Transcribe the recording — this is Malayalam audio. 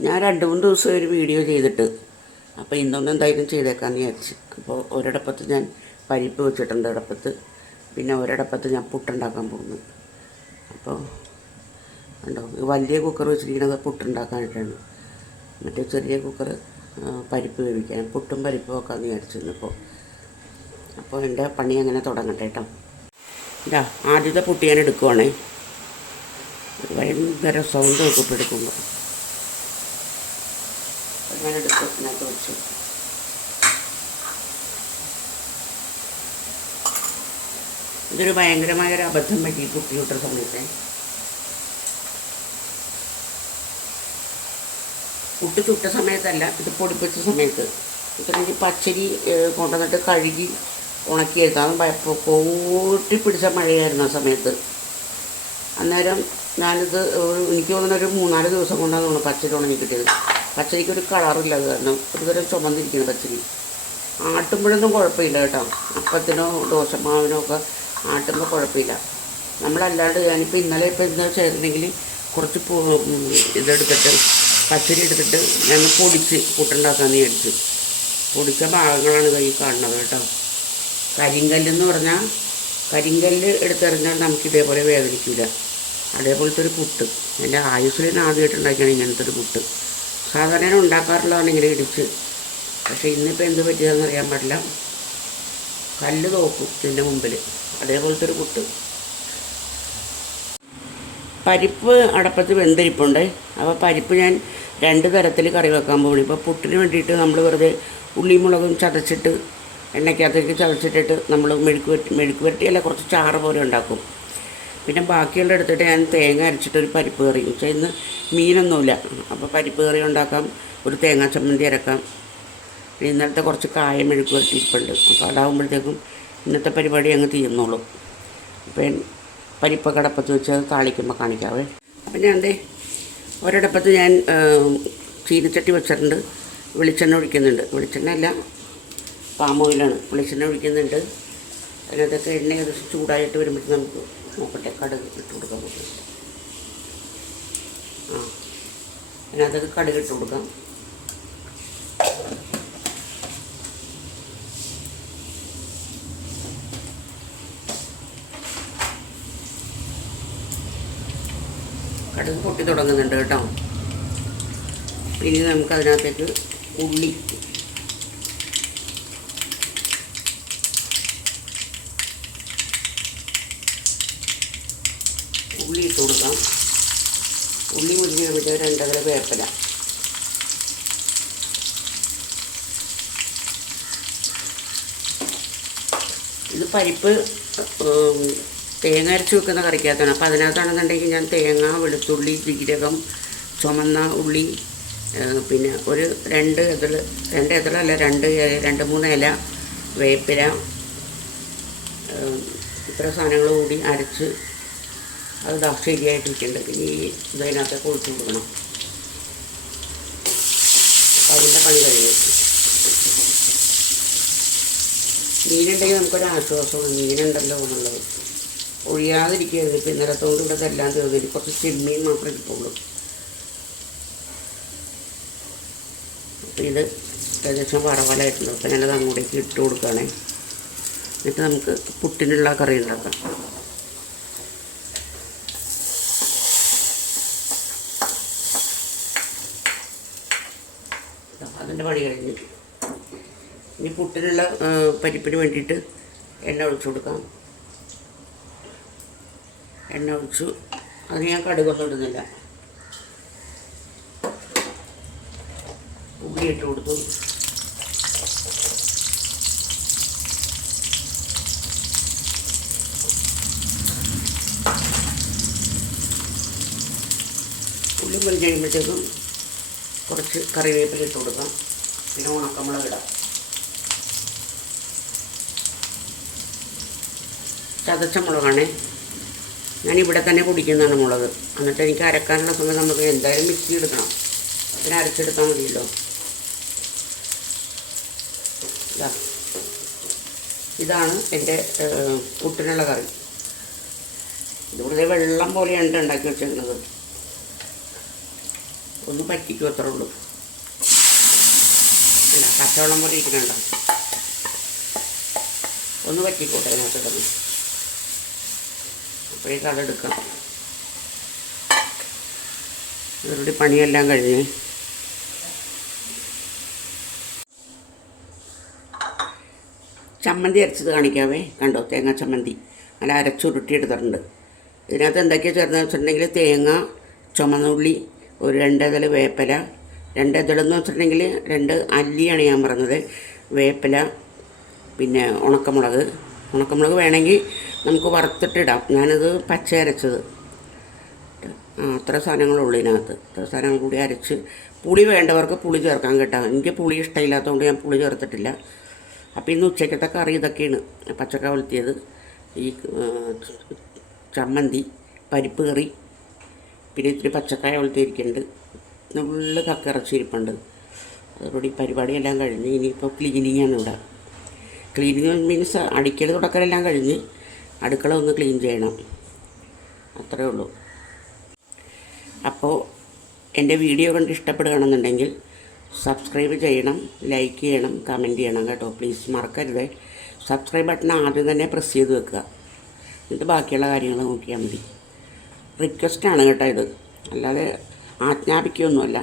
ഞാൻ 2-3 ദിവസം ഒരു വീഡിയോ ചെയ്തിട്ട്, അപ്പോൾ ഇന്നൊന്നും എന്തായാലും ചെയ്തേക്കാമെന്ന് വിചാരിച്ച്. അപ്പോൾ ഒരിടപ്പത്ത് ഞാൻ പരിപ്പ് വെച്ചിട്ടുണ്ട് ഇടപ്പത്ത്, പിന്നെ ഒരിടപ്പത്ത് ഞാൻ പുട്ടുണ്ടാക്കാൻ പോകുന്നു. അപ്പോൾ ഉണ്ടോ, വലിയ കുക്കർ വെച്ചിരിക്കുന്നത് പുട്ടുണ്ടാക്കാനായിട്ടാണ്, മറ്റേ ചെറിയ കുക്കർ പരിപ്പ് വേവിക്കാൻ, പുട്ടും പരിപ്പും വെക്കാമെന്ന് വിചാരിച്ചിരുന്നപ്പോൾ. അപ്പോൾ എൻ്റെ പണി അങ്ങനെ തുടങ്ങട്ടെ കേട്ടോ. ഇതാ ആദ്യത്തെ പുട്ട് ഞാൻ എടുക്കുവാണേ. ഭയങ്കര സൗണ്ട് വെക്കിപ്പോൾ എടുക്കുമ്പോൾ. ഞാൻ എടുക്കുന്നതിനകത്ത് വെച്ചു. ഇതൊരു ഭയങ്കരമായൊരു അബദ്ധം പറ്റി പുട്ടി ചുട്ട സമയത്ത്. പുട്ട് ചുട്ട സമയത്തല്ല, ഇത് പൊടിപ്പിച്ച സമയത്ത്. ഇത്രയും പച്ചരി കൊണ്ടുവന്നിട്ട് കഴുകി ഉണക്കിയെടുത്താൽ കൂട്ടി പിടിച്ച മഴയായിരുന്നു ആ സമയത്ത്. അന്നേരം ഞാനിത് എനിക്ക് തോന്നുന്നൊരു 3-4 ദിവസം കൊണ്ടാണ് തോന്നുന്നു പച്ചരി ഉണങ്ങി കിട്ടിയത്. പച്ചരിക്കൊരു കളറില്ല, അത് കാരണം ഒരുതരം ചുമന്നിരിക്കുന്നത് പച്ചരി. ആട്ടുമ്പോഴൊന്നും കുഴപ്പമില്ല കേട്ടോ, അപ്പത്തിനോ ദോശമാവിനോ ഒക്കെ ആട്ടുമ്പോൾ കുഴപ്പമില്ല. നമ്മളല്ലാണ്ട് ഞാനിപ്പോൾ ഇന്നലെ എന്താ ചെയ്തിട്ടുണ്ടെങ്കിൽ കുറച്ച് ഇതെടുത്തിട്ട് പച്ചരി എടുത്തിട്ട് ഞാൻ പൊടിച്ച് പുട്ടുണ്ടാക്കാമെന്ന് വിചാരിച്ചു. പൊടിച്ച ഭാഗങ്ങളാണ് കൈ കാണുന്നത് കേട്ടോ. കരിങ്കല്ലെന്ന് പറഞ്ഞാൽ കരിങ്കല്ല് എടുത്തെറിഞ്ഞാൽ നമുക്ക് ഇതേപോലെ വേദനിക്കില്ല. അതേപോലത്തെ ഒരു പുട്ട് എൻ്റെ ആയുസ്സിൽ തന്നെ ആദ്യമായിട്ട് ഉണ്ടാക്കിയാണ് ഇങ്ങനത്തെ ഒരു പുട്ട്. സാധാരണ ഞാൻ ഉണ്ടാക്കാറുള്ളതാണ് ഇങ്ങനെ ഇടിച്ച്. പക്ഷേ ഇന്നിപ്പോൾ എന്ത് പറ്റിയതെന്ന് അറിയാൻ പാടില്ല, കല്ല് നോക്കും ഇതിൻ്റെ മുമ്പിൽ. അതേപോലത്തെ ഒരു പുട്ട്. പരിപ്പ് അടപ്പത്ത് വെന്തിരിപ്പുണ്ട്. അപ്പോൾ പരിപ്പ് ഞാൻ 2 തരത്തിൽ കറി വെക്കാൻ പോകണം. ഇപ്പോൾ പുട്ടിന് വേണ്ടിയിട്ട് നമ്മൾ വെറുതെ ഉള്ളിയും മുളകും ചതച്ചിട്ട് എണ്ണയ്ക്കകത്തേക്ക് ചതച്ചിട്ടിട്ട് നമ്മൾ മെഴുക്ക് വരട്ടിയല്ല, കുറച്ച് ചാറ് പോലെ ഉണ്ടാക്കും. പിന്നെ ബാക്കിയുള്ള എടുത്തിട്ട് ഞാൻ തേങ്ങ അരച്ചിട്ടൊരു പരിപ്പ് കറി വെച്ചാൽ ഇന്ന് മീനൊന്നുമില്ല. അപ്പോൾ പരിപ്പ് കറി ഉണ്ടാക്കാം, ഒരു തേങ്ങാ ചമ്മന്തി അരക്കാം. ഇന്നലത്തെ കുറച്ച് കായ മെഴുക്ക് വരട്ടിയിരിപ്പുണ്ട്. അപ്പോൾ അതാകുമ്പോഴത്തേക്കും ഇന്നത്തെ പരിപാടി അങ്ങ് തീർന്നോളൂ. അപ്പം പരിപ്പൊക്കെ അടപ്പത്ത് വെച്ച് താളിക്കുമ്പോൾ കാണിക്കാവേ. അപ്പം ഞാൻ ഒരിടപ്പത്ത് ഞാൻ ചീനച്ചട്ടി വെച്ചിട്ടുണ്ട്, വെളിച്ചെണ്ണ ഒഴിക്കുന്നുണ്ട്. വെളിച്ചെണ്ണ അല്ല, പാം ഓയിലാണ്. വെളിച്ചെണ്ണ ഒഴിക്കുന്നുണ്ട്. അതിനകത്തൊക്കെ എണ്ണ ഏകദേശം ചൂടായിട്ട് വരുമ്പോഴത്തേക്ക് നമുക്ക് നോക്കട്ടെ, കടുക് ഇട്ട് കൊടുക്കാം. നമുക്ക് അതിനകത്തൊക്കെ കടുക് ഇട്ട് കൊടുക്കാം. കടുക് പൊട്ടി തുടങ്ങുന്നുണ്ട് കേട്ടോ. ഇനി നമുക്കതിനകത്തേക്ക് ഉള്ളി ഇട്ട് കൊടുക്കാം. ഉള്ളി മുരിഞ്ഞ് കഴിയുമ്പോൾ 2 അകല വേപ്പില. ഇത് പരിപ്പ് തേങ്ങ അരച്ച് വെക്കുന്ന കറിക്കകത്താണ്. അപ്പോൾ അതിനകത്താണെന്നുണ്ടെങ്കിൽ ഞാൻ തേങ്ങ, വെളുത്തുള്ളി, ജീരകം, ചുമന്ന ഉള്ളി, പിന്നെ ഒരു 2 എതളല്ല 2-3 ഇല വേപ്പില, ഇത്ര സാധനങ്ങൾ കൂടി അരച്ച് അത് ശരിയായിട്ടിരിക്കുന്നുണ്ട്. ഇനി ഇതിനകത്തൊക്കെ ഒഴിച്ചു കൊടുക്കണം. അപ്പോൾ അതിൻ്റെ പണി കഴിഞ്ഞു. മീനുണ്ടെങ്കിൽ നമുക്കൊരാശ്വാസമാണ്, മീനുണ്ടല്ലോ എന്നുള്ളത്. ഒഴിയാതിരിക്കുകയായിരുന്നു. ഇപ്പം ഇന്നലത്തോണ്ട് ഇവിടെ ഇതെല്ലാം തീർന്നിട്ട് കുറച്ച് ചെമ്മീൻ മാത്രമേ ഇരിപ്പുള്ളൂ. അപ്പോൾ ഇത് ഏകദേശം വറവലായിട്ടുണ്ട്. അപ്പോൾ ഞാനത് അങ്ങോട്ടേക്ക് ഇട്ട് കൊടുക്കുകയാണേ. എന്നിട്ട് നമുക്ക് പുട്ടിനുള്ള കറി ഉണ്ടാക്കാം. അതിൻ്റെ പണി കഴിഞ്ഞ് ഇനി പുട്ടിനുള്ള പരിപ്പിന് വേണ്ടിയിട്ട് എണ്ണ ഒഴിച്ചു കൊടുക്കാം. എണ്ണ ഒഴിച്ചു. അതിന് ഞാൻ കടുകൊന്നും ഇടുന്നില്ല. ഉള്ളി ഇട്ട് കൊടുത്തു. ഉള്ളി പൊരിഞ്ഞ് കഴിയുമ്പോഴത്തേക്കും കുറച്ച് കറിവേപ്പില ഇട്ട് കൊടുക്കാം. പിന്നെ ഉണക്കമുളക് ഇടാം. ചതച്ച മുളകാണേ. ഞാനിവിടെ തന്നെ പൊടിക്കുന്നതാണ് മുളക്. എന്നിട്ട് എനിക്ക് അരക്കാനുള്ള സമയം നമുക്ക് എന്തായാലും മിക്സി എടുക്കണം. പിന്നെ അരച്ചെടുത്താൽ മതിയല്ലോ. ഇതാണ് എൻ്റെ പുട്ടിനുള്ള കറി. ഇത് വെള്ളം പോലെയാണ് ഉണ്ടാക്കി വെച്ചിരുന്നത്. ഒന്ന് പറ്റിക്കും അത്രേ ഉള്ളൂ. അല്ല പച്ചവെള്ളം പോലെ ഇരിക്കണുണ്ടോ, ഒന്ന് പറ്റിക്കോട്ടെ അതിനകത്ത് കിടന്ന്. അപ്പോഴേക്കും അതെടുക്കാം. ഇവരുടെ പണിയെല്ലാം കഴിഞ്ഞ് ചമ്മന്തി അരച്ചത് കാണിക്കാവേ. കണ്ടോ, തേങ്ങ ചമ്മന്തി നല്ല അരച്ചുരുട്ടിയെടുത്തിട്ടുണ്ട്. ഇതിനകത്ത് എന്തൊക്കെയാണ് ചേർന്ന് വെച്ചിട്ടുണ്ടെങ്കിൽ തേങ്ങ, ചുമന്നുള്ളി, ഒരു 2 ഇതൾ വേപ്പില, 2 ഇതളെന്ന് വെച്ചിട്ടുണ്ടെങ്കിൽ 2 അല്ലിയാണ് ഞാൻ പറഞ്ഞത്, വേപ്പില, പിന്നെ ഉണക്കമുളക് വേണമെങ്കിൽ നമുക്ക് വറുത്തിട്ടിടാം. ഞാനത് പച്ച അരച്ചത്. അത്ര സാധനങ്ങളുള്ളൂ ഇതിനകത്ത്. അത്ര സാധനങ്ങൾ കൂടി അരച്ച്, പുളി വേണ്ടവർക്ക് പുളി ചേർക്കാൻ കേട്ടോ. എനിക്ക് പുളി ഇഷ്ടമില്ലാത്തതുകൊണ്ട് ഞാൻ പുളി ചേർത്തിട്ടില്ല. അപ്പോൾ ഇന്ന് ഉച്ചയ്ക്കത്തെ കറി ഇതൊക്കെയാണ്. പച്ചക്ക വലുത്തിയത്, ഈ ചമ്മന്തി, പരിപ്പ് കറി, പിന്നെ ഇത്തിരി പച്ചക്കായ വലുത്തിരിക്കുന്നുണ്ട്, നുള്ളിൽ കക്ക ഇറച്ചിരിപ്പുണ്ട്. അതോടുകൂടി പരിപാടിയെല്ലാം കഴിഞ്ഞ് ഇനിയിപ്പോൾ ക്ലീനിങ്ങാണ് ഇവിടെ. ക്ലീനിങ് മീൻസ് അടിക്കൽ തുടക്കലെല്ലാം കഴിഞ്ഞ് അടുക്കള ഒന്ന് ക്ലീൻ ചെയ്യണം, അത്രയേ ഉള്ളൂ. അപ്പോൾ എൻ്റെ വീഡിയോ കണ്ട് ഇഷ്ടപ്പെടുകയാണെന്നുണ്ടെങ്കിൽ സബ്സ്ക്രൈബ് ചെയ്യണം, ലൈക്ക് ചെയ്യണം, കമൻറ്റ് ചെയ്യണം കേട്ടോ. പ്ലീസ് മറക്കരുത്. സബ്സ്ക്രൈബ് ബട്ടൺ ആദ്യം തന്നെ പ്രസ് ചെയ്ത് വെക്കുക, എന്നിട്ട് ബാക്കിയുള്ള കാര്യങ്ങൾ നോക്കിയാൽ മതി. റിക്വസ്റ്റാണ് കേട്ടോ ഇത്, അല്ലാതെ ആജ്ഞാപിക്കുകയൊന്നുമല്ല.